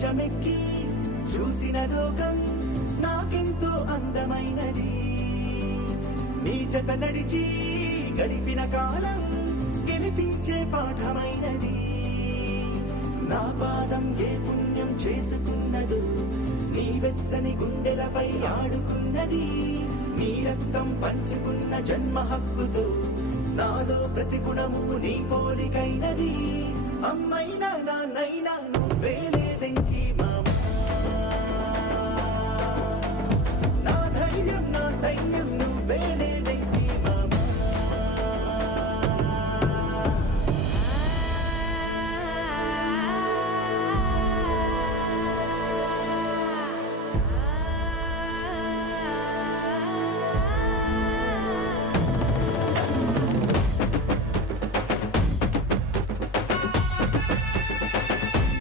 భుజమెక్కి చూసిన లోకం నాకెంతో అందమైనది. నీ జత నడిచి గడిపిన కాలం గెలిపించే పాఠమైనది. నా పాదం ఏ పుణ్యం చేసుకున్నదో నీ వెచ్చని గుండెలపై ఆడుకున్నది. నీ రక్తం పంచుకున్న జన్మ హక్కుతో నాలో ప్రతి గుణము నీ పోలికైనది.